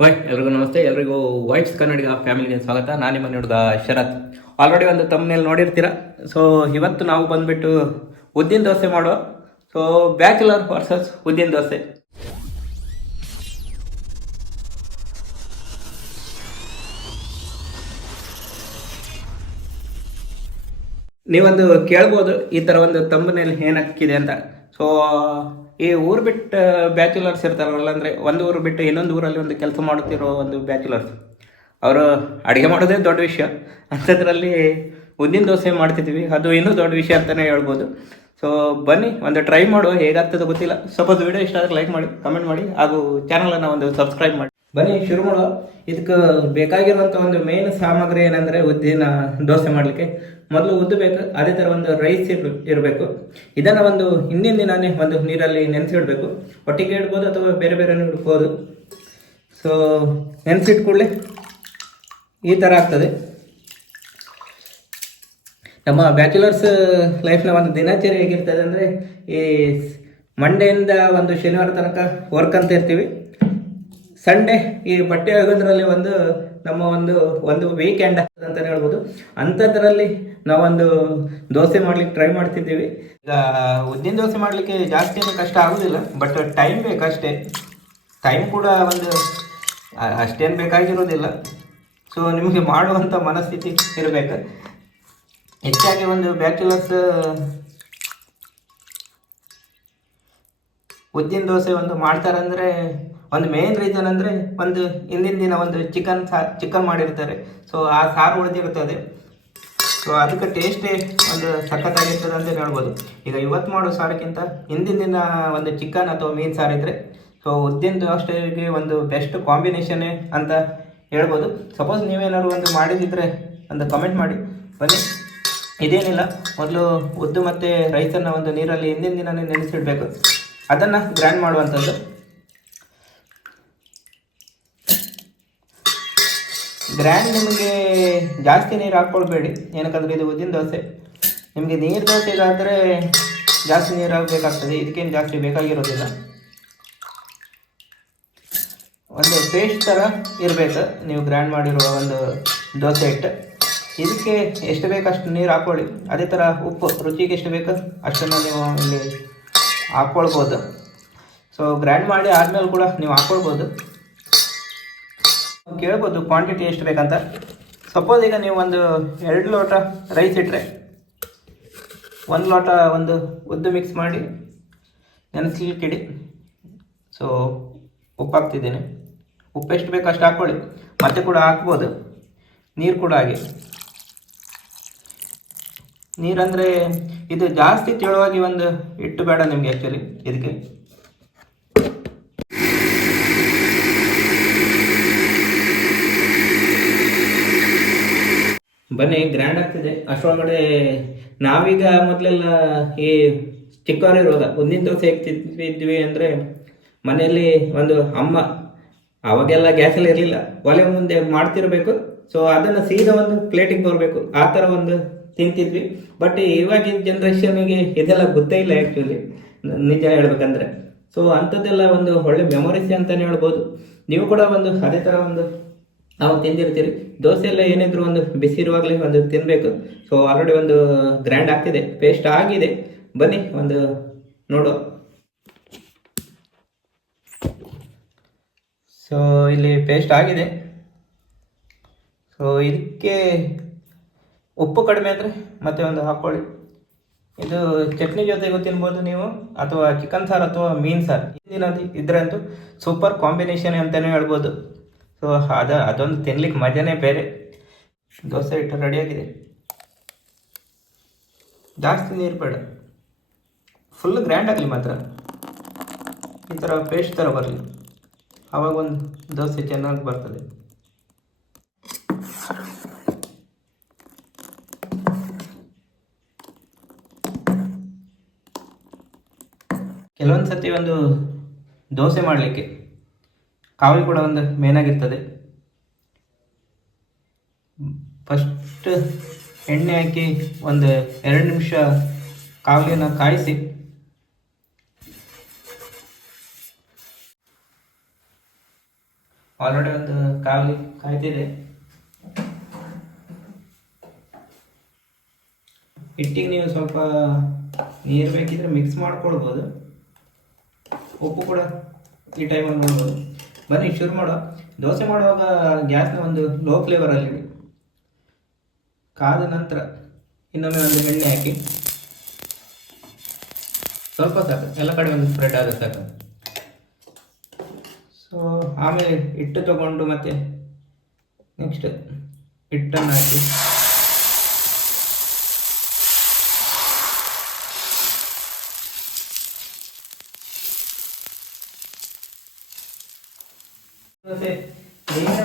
Hi ಎಲ್ರಿಗೂ ನಮಸ್ತೆ. ಎಲ್ರಿಗೂ ವೈಫ್ಸ್ ಕನ್ನಡಿಗ ಫ್ಯಾಮಿಲಿಗೆ ಸ್ವಾಗತ. ನಾನು ನಿಮ್ಮ ನೋಡಿದ ಶರತ್. ಆಲ್ರೆಡಿ ಒಂದು ತಮ್ಮನೇಲಿ ನೋಡಿರ್ತೀರ. ಸೊ ಇವತ್ತು ನಾವು ಬಂದ್ಬಿಟ್ಟು ಉದ್ದಿನ ದೋಸೆ ಮಾಡೋ ಸೊ ಬ್ಯಾಚುಲರ್ ವರ್ಸಸ್ ಉದ್ದಿನ ದೋಸೆ. ನೀವೊಂದು ಕೇಳ್ಬೋದು ಈ ಥರ ಒಂದು ತಮ್ಮನೇಲಿ ಏನಕ್ಕಿದೆ ಅಂತ. ಸೊ ಈ ಊರು ಬಿಟ್ಟು ಬ್ಯಾಚುಲರ್ಸ್ ಇರ್ತಾರಲ್ಲ ಅಂದರೆ ಒಂದು ಊರು ಬಿಟ್ಟು ಇನ್ನೊಂದು ಊರಲ್ಲಿ ಒಂದು ಕೆಲಸ ಮಾಡುತ್ತಿರೋ ಒಂದು ಬ್ಯಾಚುಲರ್ಸ್ ಅವರು ಅಡುಗೆ ಮಾಡೋದೇ ದೊಡ್ಡ ವಿಷಯ. ಅಂಥದ್ರಲ್ಲಿ ಉದ್ದಿನ ದೋಸೆ ಮಾಡ್ತಿದ್ವಿ. ಅದು ಇನ್ನೂ ದೊಡ್ಡ ವಿಷಯ ಅಂತಲೇ ಹೇಳ್ಬೋದು. ಸೊ ಬನ್ನಿ, ಒಂದು ಟ್ರೈ ಮಾಡುವ. ಹೇಗಾಗ್ತದೆ ಗೊತ್ತಿಲ್ಲ. ಸಪೋಸ್ ವಿಡಿಯೋ ಇಷ್ಟ ಆದರೆ ಲೈಕ್ ಮಾಡಿ ಕಮೆಂಟ್ ಮಾಡಿ, ಹಾಗೂ ಚಾನಲನ್ನು ಒಂದು ಸಬ್ಸ್ಕ್ರೈಬ್ ಮಾಡಿ. ಬನ್ನಿ, ಶುರು ಮಾಡುವ ಇದಕ್ಕೆ ಬೇಕಾಗಿರುವಂಥ ಒಂದು ಮೇನ್ ಸಾಮಗ್ರಿ ಏನಂದರೆ ಉದ್ದಿನ ದೋಸೆ ಮಾಡಲಿಕ್ಕೆ. ಮೊದಲು ಉದ್ದಬೇಕು, ಅದೇ ಥರ ಒಂದು ರೈಸ್ ಇರಬೇಕು. ಇದನ್ನು ಒಂದು ಹಿಂದಿನ ದಿನಾನೇ ಒಂದು ನೀರಲ್ಲಿ ನೆನೆಸಿಡ್ಬೇಕು. ಒಟ್ಟಿಗೆ ಇಡ್ಬೋದು ಅಥವಾ ಬೇರೆ ಬೇರೆ ಇಡ್ಬೋದು. ಸೊ ನೆನೆಸಿಟ್ ಕೂಡಲೇ ಈ ಥರ ಆಗ್ತದೆ. ನಮ್ಮ ಬ್ಯಾಚುಲರ್ಸ್ ಲೈಫ್ನ ಒಂದು ದಿನಚರಿ ಹೇಗಿರ್ತದೆ ಅಂದರೆ, ಈ ಮಂಡೆಯಿಂದ ಒಂದು ಶನಿವಾರ ತನಕ ವರ್ಕ್ ಅಂತ ಇರ್ತೀವಿ. ಸಂಡೇ ಈ ಬಟ್ಟೆ ಒಗೆದ್ರಲ್ಲಿ ಒಂದು ನಮ್ಮ ಒಂದು ಒಂದು ವೀಕೆಂಡ್ ಅಂತಲೇ ಹೇಳ್ಬೋದು. ಅಂಥದ್ರಲ್ಲಿ ನಾವೊಂದು ದೋಸೆ ಮಾಡ್ಲಿಕ್ಕೆ ಟ್ರೈ ಮಾಡ್ತಿದ್ದೀವಿ. ಈಗ ಉದ್ದಿನ ದೋಸೆ ಮಾಡಲಿಕ್ಕೆ ಜಾಸ್ತಿ ಏನು ಕಷ್ಟ ಆಗೋದಿಲ್ಲ ಬಟ್ ಟೈಮ್ ಬೇಕಷ್ಟೇ. ಟೈಮ್ ಕೂಡ ಒಂದು ಅಷ್ಟೇನು ಬೇಕಾಗಿರೋದಿಲ್ಲ. ಸೊ ನಿಮಗೆ ಮಾಡುವಂಥ ಮನಸ್ಥಿತಿ ಇರಬೇಕು. ಹೆಚ್ಚಾಗಿ ಒಂದು ಬ್ಯಾಚುಲರ್ಸ್ ಉದ್ದಿನ ದೋಸೆ ಒಂದು ಮಾಡ್ತಾರಂದರೆ, ಒಂದು ಮೇನ್ ರೀಸನ್ ಅಂದರೆ ಒಂದು ಹಿಂದಿನ ದಿನ ಒಂದು ಚಿಕನ್ ಸಾ ಚಿಕನ್ ಮಾಡಿರ್ತಾರೆ. ಸೊ ಆ ಸಾರು ಉಳಿದಿರ್ತದೆ. ಸೊ ಅದಕ್ಕೆ ಟೇಸ್ಟೇ ಒಂದು ಸಖತ್ತಾಗಿರ್ತದೆ ಅಂತ ಹೇಳ್ಬೋದು. ಈಗ ಇವತ್ತು ಮಾಡೋ ಸಾರಕ್ಕಿಂತ ಹಿಂದಿನ ದಿನ ಒಂದು ಚಿಕನ್ ಅಥವಾ ಮೀನು ಸಾರು ಇದ್ದರೆ ಸೊ ಉದ್ದಿನ ದೋಸೆಗೆ ಒಂದು ಬೆಸ್ಟ್ ಕಾಂಬಿನೇಷನೇ ಅಂತ ಹೇಳ್ಬೋದು. ಸಪೋಸ್ ನೀವೇನಾದ್ರು ಒಂದು ಮಾಡಿದಿದ್ರೆ ಒಂದು ಕಮೆಂಟ್ ಮಾಡಿ. ಬನ್ನಿ. ಇದೇನಿಲ್ಲ. ಮೊದಲು ಉದ್ದು ಮತ್ತು ರೈಸನ್ನು ಒಂದು ನೀರಲ್ಲಿ ಹಿಂದಿನ ದಿನವೇ ನೆನೆಸಿಡಬೇಕು. ಅದನ್ನು ಗ್ರ್ಯಾಂಡ್ ಮಾಡುವಂಥದ್ದು. ಗ್ರ್ಯಾಂಡ್ ನಿಮಗೆ ಜಾಸ್ತಿ ನೀರು ಹಾಕ್ಕೊಳ್ಬೇಡಿ ಏನಕ್ಕಂದರೆ ಇದು ಉದ್ದಿನ ದೋಸೆ. ನಿಮಗೆ ನೀರು ದೋಸೆಗಾದರೆ ಜಾಸ್ತಿ ನೀರು ಹಾಕಬೇಕಾಗ್ತದೆ. ಇದಕ್ಕೇನು ಜಾಸ್ತಿ ಬೇಕಾಗಿರೋದಿಲ್ಲ. ಒಂದು ಪೇಸ್ಟ್ ಥರ ಇರಬೇಕು. ನೀವು ಗ್ರ್ಯಾಂಡ್ ಮಾಡಿರುವ ಒಂದು ದೋಸೆ ಹಿಟ್ಟು. ಇದಕ್ಕೆ ಎಷ್ಟು ಬೇಕು ಅಷ್ಟು ನೀರು ಹಾಕ್ಕೊಳ್ಳಿ ಅದೇ ಥರ ಉಪ್ಪು, ರುಚಿಗೆ ಎಷ್ಟು ಬೇಕು ಅಷ್ಟನ್ನು ನೀವು ಇಲ್ಲಿ ಹಾಕ್ಕೊಳ್ಬೋದು ಸೊ ಗ್ರೈಂಡ್ ಮಾಡಿ ಆದಮೇಲೆ ಕೂಡ ನೀವು ಹಾಕ್ಕೊಳ್ಬೋದು ಕೇಳ್ಬೋದು ಕ್ವಾಂಟಿಟಿ ಎಷ್ಟು ಬೇಕಂತ. ಸಪೋಸ್ ಈಗ ನೀವು ಒಂದು ಎರಡು ಲೋಟ ರೈಸ್ ಇಟ್ಟರೆ ಒಂದು ಲೋಟ ಒಂದು ಉದ್ದು ಮಿಕ್ಸ್ ಮಾಡಿ ನೆನೆಸ್ಲಿಕ್ಕಿಡಿ ಸೊ ಉಪ್ಪು ಹಾಕ್ತಿದ್ದೀನಿ ಉಪ್ಪು ಎಷ್ಟು ಬೇಕು ಅಷ್ಟು ಹಾಕ್ಕೊಳ್ಳಿ. ಮತ್ತೆ ಕೂಡ ಹಾಕ್ಬೋದು. ನೀರು ಕೂಡ ಹಾಗೆ. ನೀರಂದರೆ ಇದು ಜಾಸ್ತಿ ತೆಳುವಾಗಿ ಒಂದು ಇಟ್ಟು ಬೇಡ ನಿಮಗೆ ಆ್ಯಕ್ಚುಲಿ ಇದಕ್ಕೆ. ಬನ್ನಿ ಗ್ರ್ಯಾಂಡ್ ಆಗ್ತಿದೆ. ಅಷ್ಟರೊಳಗಡೆ ನಾವೀಗ ಮೊದಲೆಲ್ಲ ಈ ಚಿಕ್ಕವರಿರುವಾಗ ಒಂದಿನ ದೋಸೆ ಹೇಗೆ ತಿಂತಿದ್ವಿ ಅಂದರೆ ಮನೆಯಲ್ಲಿ ಒಂದು ಅಮ್ಮ, ಅವಾಗೆಲ್ಲ ಗ್ಯಾಸಲ್ಲಿ ಇರಲಿಲ್ಲ. ಒಲೆ ಮುಂದೆ ಮಾಡ್ತಿರಬೇಕು. ಸೊ ಅದನ್ನು ಸೀದಾ ಒಂದು ಪ್ಲೇಟಿಗೆ ಬರಬೇಕು ಆ ಥರ ಒಂದು ತಿಂತಿದ್ವಿ. ಬಟ್ ಇವಾಗಿನ ಜನ್ರೇಷನ್ಗೆ ಇದೆಲ್ಲ ಗೊತ್ತೇ ಇಲ್ಲ ಆ್ಯಕ್ಚುಲಿ ನಿಜ ಹೇಳ್ಬೇಕಂದ್ರೆ. ಸೊ ಅಂಥದ್ದೆಲ್ಲ ಒಂದು ಒಳ್ಳೆ ಮೆಮೊರೀಸ್ ಅಂತಲೇ ಹೇಳ್ಬೋದು. ನೀವು ಕೂಡ ಒಂದು ಅದೇ ಥರ ಒಂದು ನಾವು ತಿಂದಿರ್ತೀರಿ. ದೋಸೆ ಎಲ್ಲ ಏನಿದ್ರು ಒಂದು ಬಿಸಿ ಇರುವಾಗಲೇ ಒಂದು ತಿನ್ನಬೇಕು ಸೊ ಆಲ್ರೆಡಿ ಒಂದು ಗ್ರ್ಯಾಂಡ್ ಆಗ್ತಿದೆ. ಪೇಸ್ಟ್ ಆಗಿದೆ. ಬನ್ನಿ, ಒಂದು ನೋಡುವ. ಸೊ ಇಲ್ಲಿ ಪೇಸ್ಟ್ ಆಗಿದೆ. ಸೊ ಇದಕ್ಕೆ ಉಪ್ಪು ಕಡಿಮೆ ಅಂದರೆ ಮತ್ತೆ ಒಂದು ಹಾಕ್ಕೊಳ್ಳಿ ಇದು ಚಟ್ನಿ ಜೊತೆಗೂ ತಿನ್ಬೋದು ನೀವು, ಅಥವಾ ಚಿಕನ್ ಸಾರು ಅಥವಾ ಮೀನು ಸಾರು. ದಿನ ಇದ್ರಂತೂ ಸೂಪರ್ ಕಾಂಬಿನೇಷನ್ ಅಂತಲೇ ಹೇಳ್ಬೋದು. ಸೊ ಅದ, ಅದೊಂದು ತಿನ್ಲಿಕ್ಕೆ ಮಜಾನೇ ಬೇರೆ. ದೋಸೆ ಹಿಟ್ಟು ರೆಡಿಯಾಗಿದೆ ಜಾಸ್ತಿ ನೀರು ಬೇಡ. ಫುಲ್ ಗ್ರ್ಯಾಂಡ್ ಆಗಲಿ ಮಾತ್ರ. ಈ ಥರ ಪೇಸ್ಟ್ ಥರ ಬರಲಿ. ಆವಾಗ ಒಂದು ದೋಸೆ ಚೆನ್ನಾಗಿ ಬರ್ತದೆ. ಕೆಲವೊಂದು ಸತಿ ಒಂದು ದೋಸೆ ಮಾಡಲಿಕ್ಕೆ ಕಾವಲಿ ಕೂಡ ಒಂದು ಮೇನ್ ಆಗಿರ್ತದೆ. ಫಸ್ಟ್ ಎಣ್ಣೆ ಹಾಕಿ ಒಂದು ಎರಡು ನಿಮಿಷ ಕಾವಲಿನ ಕಾಯಿಸಿ. ಆಲ್ರೆಡಿ ಒಂದು ಕಾವಲಿ ಕಾಯ್ತಿದೆ. ಹಿಟ್ಟಿಗೆ ನೀವು ಸ್ವಲ್ಪ ನೀರು ಬೇಕಿದ್ರೆ ಮಿಕ್ಸ್ ಮಾಡ್ಕೊಳ್ಬೋದು. ಉಪ್ಪು ಕೂಡ ಈ ಟೈಮಲ್ಲಿ ನೋಡ್ಬೋದು. ಬನ್ನಿ, ಶುರು ಮಾಡುವ ದೋಸೆ ಮಾಡುವಾಗ ಗ್ಯಾಸ್ನ ಒಂದು ಲೋ ಫ್ಲೇವರಲ್ಲಿ ಇಡಿ. ಕಾದ ನಂತರ ಇನ್ನೊಮ್ಮೆ ಒಂದು ಎಣ್ಣೆ ಹಾಕಿ. ಸ್ವಲ್ಪ ಸಾಕು, ಎಲ್ಲ ಕಡೆ ಒಂದು ಸ್ಪ್ರೆಡ್ ಆಗುತ್ತೆ ಸಾಕು. ಸೊ ಆಮೇಲೆ ಹಿಟ್ಟು ತಗೊಂಡು ಮತ್ತೆ ನೆಕ್ಸ್ಟ್ ಹಿಟ್ಟನ್ನು ಹಾಕಿ.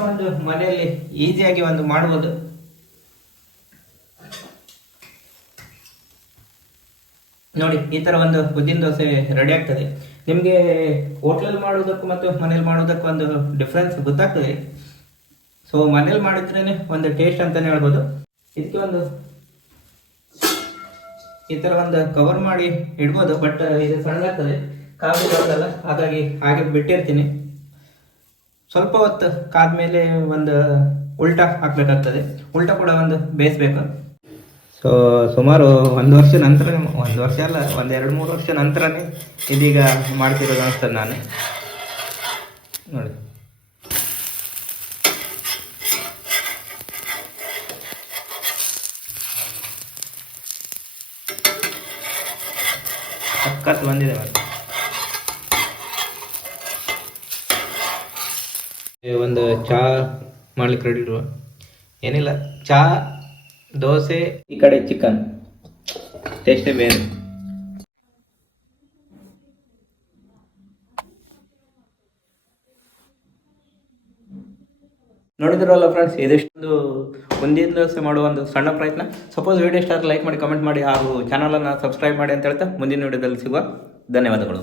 ಒಂದು ಮನೆಯಲ್ಲಿ ಈಸಿಯಾಗಿ ಒಂದು ಮಾಡ್ಬೋದು. ನೋಡಿ, ಈ ಥರ ಒಂದು ಉದ್ದಿನ ದೋಸೆ ರೆಡಿ ಆಗ್ತದೆ. ನಿಮಗೆ ಹೋಟ್ಲಲ್ಲಿ ಮಾಡೋದಕ್ಕೂ ಮತ್ತು ಮನೇಲಿ ಮಾಡುವುದಕ್ಕೂ ಒಂದು ಡಿಫ್ರೆನ್ಸ್ ಗೊತ್ತಾಗ್ತದೆ. ಸೊ ಮನೇಲಿ ಮಾಡಿದ್ರೇನೆ ಒಂದು ಟೇಸ್ಟ್ ಅಂತಾನೆ ಹೇಳ್ಬೋದು. ಇದಕ್ಕೆ ಒಂದು ಈ ಥರ ಒಂದು ಕವರ್ ಮಾಡಿ ಇಡ್ಬೋದು ಬಟ್ ಇದು ಸಣ್ಣದಾಗ್ತದೆ. ಕಾಫಿ ಹಾಗಾಗಿ ಹಾಗೆ ಬಿಟ್ಟಿರ್ತೀನಿ. ಸ್ವಲ್ಪ ಹೊತ್ತು ಕಾದ್ಮೇಲೆ ಒಂದು ಉಲ್ಟಾ ಹಾಕ್ಬೇಕಾಗ್ತದೆ. ಉಲ್ಟಾ ಕೂಡ ಒಂದು ಬೇಯಿಸ್ಬೇಕು. ಸೊ ಸುಮಾರು ಒಂದು ವರ್ಷ ನಂತರ, ಒಂದು ವರ್ಷ ಅಲ್ಲ, ಒಂದು ಎರಡು ಮೂರು ವರ್ಷ ನಂತರನೇ ಇದೀಗ ಮಾಡ್ತಿರೋದು ಅನಿಸ್ತದೆ ನಾನು. ನೋಡಿ. ಸಖತ್ ಬಂದಿದೆ ಮತ್ತೆ ಈ ಒಂದು ಚಾ ಮಾಡ್ಲಿಕ್ಕೆ ರೆಡಿ ಇರುವ. ಏನಿಲ್ಲ, ಚಾ, ದೋಸೆ, ಈ ಕಡೆ ಚಿಕನ್ ಟೇಸ್ಟ್ ಬೇರೆ. ನೋಡಿದ್ರಲ್ಲ ಫ್ರೆಂಡ್ಸ್ ಇದಿಷ್ಟೊಂದು ಒಂದೇ ದೋಸೆ ಮಾಡುವ ಒಂದು ಸಣ್ಣ ಪ್ರಯತ್ನ. ಸಪೋಸ್ ವಿಡಿಯೋ ಇಷ್ಟ ಲೈಕ್ ಮಾಡಿ ಕಮೆಂಟ್ ಮಾಡಿ ಹಾಗೂ ಚಾನಲನ್ನು ಸಬ್ಸ್ಕ್ರೈಬ್ ಮಾಡಿ ಅಂತ ಹೇಳ್ತಾ ಮುಂದಿನ ವಿಡಿಯೋದಲ್ಲಿ ಸಿಗುವ ಧನ್ಯವಾದಗಳು.